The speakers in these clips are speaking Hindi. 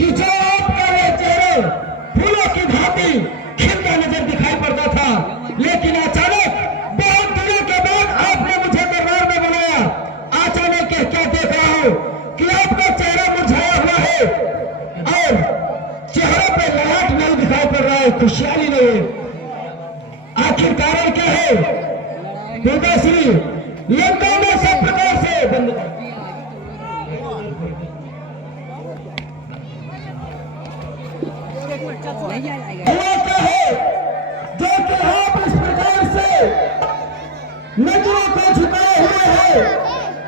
कि जो आपका ये चेहरा फूलों की भांति खिलता नजर दिखाई पड़ता था, लेकिन अचानक बहुत दिनों के बाद आपने मुझे दरबार में बुलाया। अचानक क्या देख रहा हूं कि आपका चेहरा मुरझाया हुआ है और चेहरे पे ललाट नहीं दिखाई पड़ रहा है, खुशहाली नहीं है। आखिर कारण क्या है? दुर्गाश्री लंका में सब प्रकार से बंद हुआ क्या है जो कि आप इस प्रकार से नजरों को झुकाए हुए हैं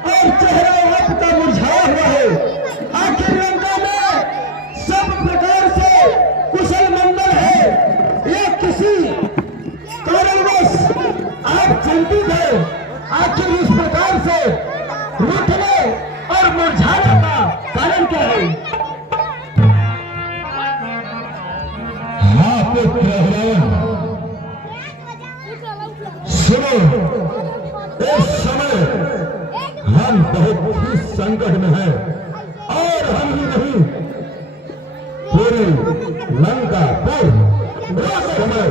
और चेहरा आपका मुरझाया हुआ है। आखिर लंका में सब प्रकार से कुशल मंगल है या किसी कारणवश आप चिंतित हैं? आखिर इस प्रकार से रूठने और मुरझाने का कारण क्या है? हाँ पुत्र सुनो, इस समय हम बहुत ही संकट में हैं और हम ही नहीं पूरी लंका पूर्ण इस समय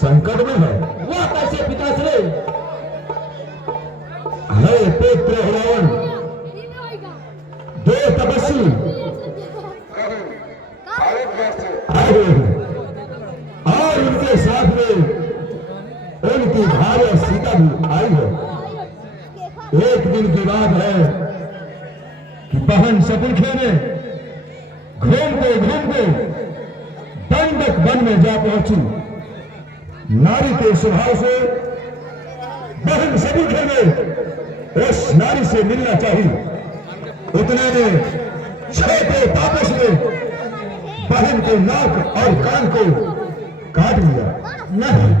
संकट में है। वह कैसे पिताश्री? है पुत्र रावण दो तपस्वी आए और उनके साथ में उनकी भार्या सीता भी आई है। एक दिन की बात है कि बहन शकुंतला ने घूमते दंडक वन में जा पहुंची। नारी के स्वभाव से बहन शकुंतला ने उस नारी से मिलना चाहिए। उतने में छोटे तापस ने बहन के नाक और कान को काट लिया। नहीं,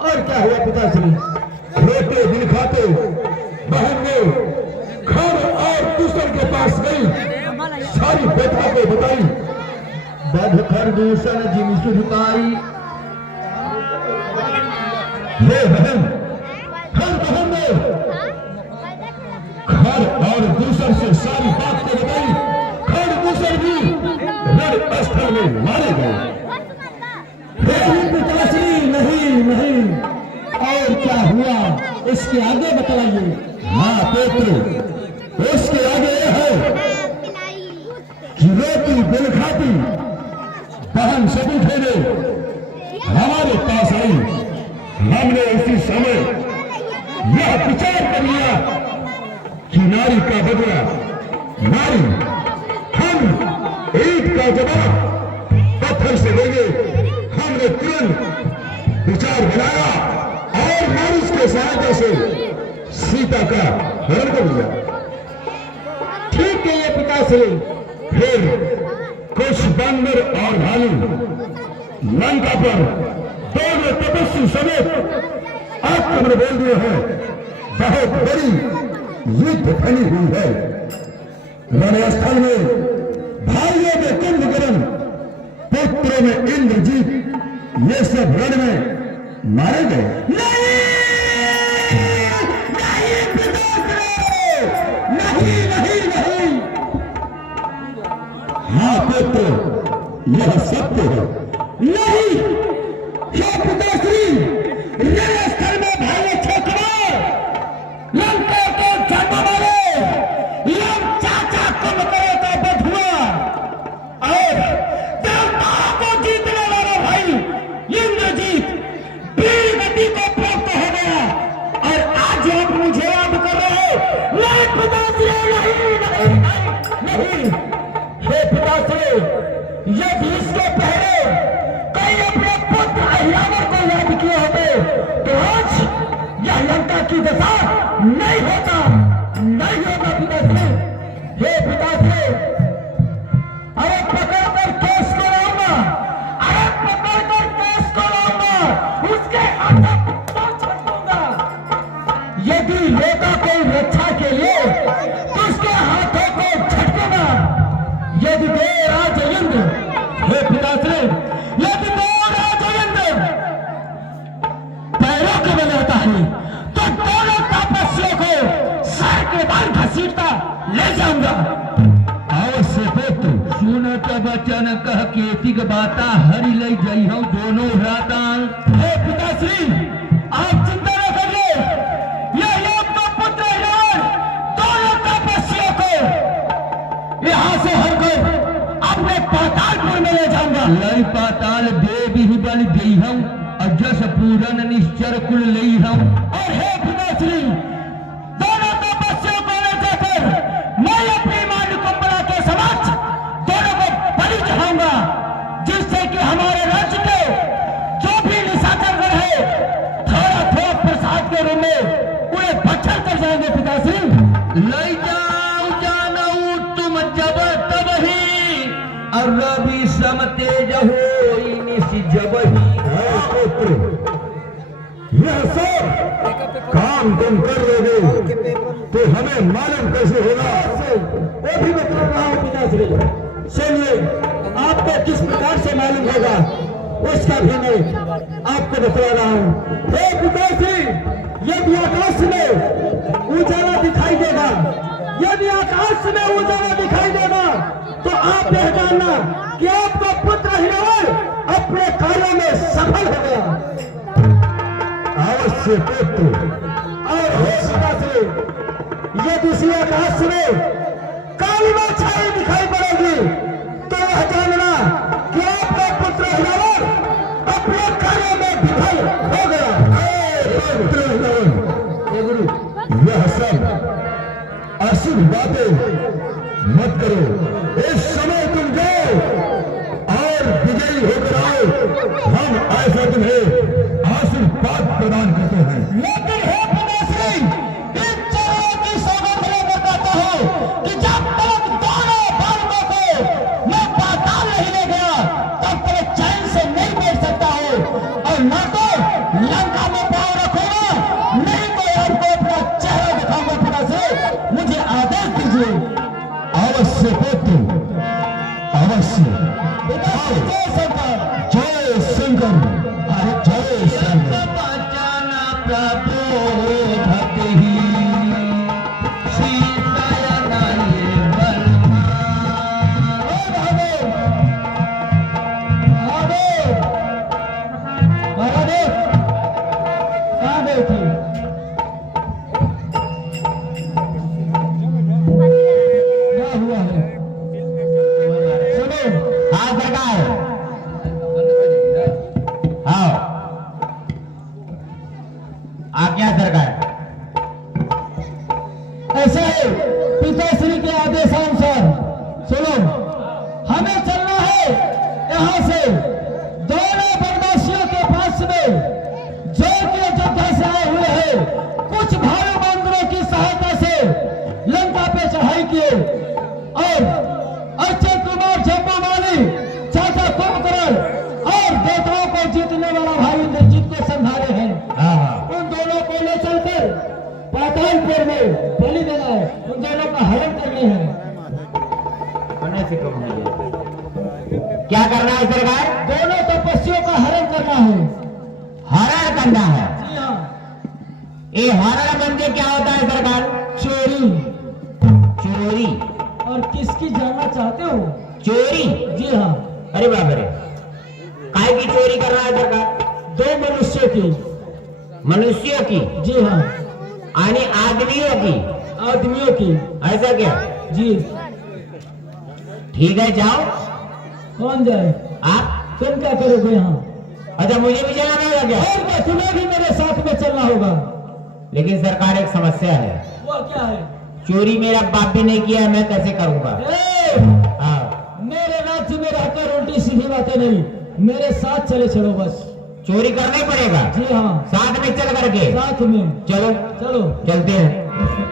और क्या हुआ पिताश्री? रोते दिन खाते बहन ने खर और दूसर के पास गई, सारी व्यथा को बताई। बधखर दूषण जिन सुधुकाई। ये बहन हर बहन ने खर और दूसर से सारी बात को बताई। खर दूसर भी रण स्थल में मारे गए। पिताश्री नहीं, और क्या हुआ इसके आगे बताइए। हाँ पुत्र, उसके आगे यह है कि रोती बिन खाती बहन शकुंतला ने हमारे पास आई। हमने उसी समय यह विचार कर लिया कि नारी का बदला नारी, हम ईंट का जवाब पत्थर से देंगे। हमने तुरंत विचार बनाया और मारुष के सहायता से सीता का हरण कर लिया। ठीक है ये पिताश्री। फिर कुछ बंदर और भालू लंका पर दोनों तपस्वी समेत आक्रमण बोल दिए हैं। बहुत बड़ी युद्ध फैली हुई है। रणस्थल में भाइयों में कुंभकर्ण, पुत्रों में इंद्रजीत, ये सब रण में मारे गए। नहीं हाँ पुत्र, यह सत्य है। नहीं, हे पिताश्री, रणस्थल में भाई छोकरा लंका को जन्म मारे, यम चाचा कुंभकर्ण का वध हुआ और देवताओं को जीतने वाला भाई इंद्रजीत वीर गति को प्राप्त हो गया। और आज आप मुझे याद कर रहे हो? नहीं पिताश्री, नहीं। हे पिताश्री, यदि इसके पहले कई अपने पुत्र अहिरावण को याद किए होते तो आज यह लंका की दशा नहीं होता पिताश्री। हे पिताश्री, अरे पकड़कर केस को लाऊंगा, उसके हाथों को छोड़ दूंगा। यदि लेता कोई रक्षा के लिए तो उसके हाथों को झटकेगा। यदि राजेंद्र, हे पिताश्री, यदि राजेंद्र पैरों के बल आता है तो दोनों तपस्वियों को सर के बाल घसीटता ले जाऊंगा। अवश्य पुत्र, सुन चन कह केतिक बाता हरि ले जई हम दोनों भ्राता। हे पिताश्री, आप चिंता न करिए, ये आपका पुत्र रावण दोनों तपस्वियों को यहाँ से हरकर अपने पातालपुर में ले जाऊंगा। लई पाताल देवी ही बल दई हम अजस पूरन निश्चर कुल लई हम। और हे पिताश्री, दोनों तपस्वियों को ले जाकर मैं अपनी मां निकुंभला के समक्ष दोनों को बलि चढ़ाऊंगा, जिससे कि हमारे राज्य के जो भी निशाचरगण है थोड़ा थोड़ा प्रसाद के रूप में उन्हें बच्चर कर जाएंगे। पिताश्री लई जाओ जानऊ तुम जब तब ही और रवि सम तेज होई निश जब ही। पुत्र, यह सब काम तुम कर लोगे तो हमें मालूम कैसे होगा, वो भी बता रहा हूँ पिताश्री। चलिए, आपको किस प्रकार से मालूम होगा उसका भी मैं आपको बता रहा हूँ। हे पिताश्री, यदि आकाश में उजाला दिखाई देगा, यदि आकाश में उजाला दिखाई देगा तो आप यह जानना कि आपका पुत्र हिरण्य अपने कार्यों में सफल हो गया। अवश्य पुत्र, और हो पिताश्री, यदि इसी आकाश में काली छाई दिखाई पड़ेगी तो यह जानना कि आपका पुत्र हिरण्य अपने कार्यों में विफल हो गया। गुरु, यह सब अशुभ बातें मत करो। इस समय तुम जाओ और विजयी होकर आओ। हम ऐसा तुम्हें आशीर्वाद प्रदान करते हैं। लेकिन हे पिताश्री, इन चरणों की सौगंध लेकर कहता हूं कि जब तक दोनों बालकों को मैं पाताल नहीं ले गया तब तक चैन से नहीं बैठ सकता हूं, और न तो लंका में पांव रखूंगा, नहीं तो आपको अपना चेहरा दिखाऊंगा। पिताश्री, मुझे आदेश दीजिए। अवश्य पुत्र, अवश्य। पिताश्री, जय शंकर, जय शंकर, जय शंकर। प्रभु भक्ति ही आज्ञा सरकार। ऐसे पिताश्री के आदेशानुसार सुनो, हमें चलना है यहाँ से दोनों बदमाशियों के पास में जो कि अयोध्या से आए हुए हैं, कुछ भाई बंदरों की सहायता से लंका पे चढ़ाई किए और अक्षय कुमार जम्बूमाली, चाचा कुंभकर्ण और देवताओं को जीतने वाला भाई इंद्रजीत को संभाले हैं। उन दोनों को ले चलकर पातालपुर में बलि देना है, उन दोनों का हरण करनी है। क्या करना है सरकार? दोनों तपस्वियों का हरण करना है। हरण करना है? जी हाँ। ये हरण बंदे क्या होता है सरकार? चोरी। चोरी? और किसकी जानना चाहते हो? चोरी? जी हाँ। अरे बाप रे, काय की चोरी कर रहा है सरकार? दो मनुष्यों की। मनुष्यों की? जी हाँ। यानी आदमियों की? आदमियों की। ऐसा क्या? जी। ठीक है, जाओ। कौन जाए? आप? तुम क्या करोगे यहाँ? अच्छा, मुझे भी जाना होगा क्या? और क्या, तुम्हें भी मेरे साथ में चलना होगा। लेकिन सरकार एक समस्या है। वो क्या है? चोरी मेरा बाप भी नहीं किया, मैं कैसे करूंगा? हाँ। मेरे राज्य में रहकर उल्टी सीधी बातें नहीं, मेरे साथ चले चलो बस। चोरी करना ही पड़ेगा? जी हाँ। साथ में चल करके? साथ में। चलो चलो चलते हैं।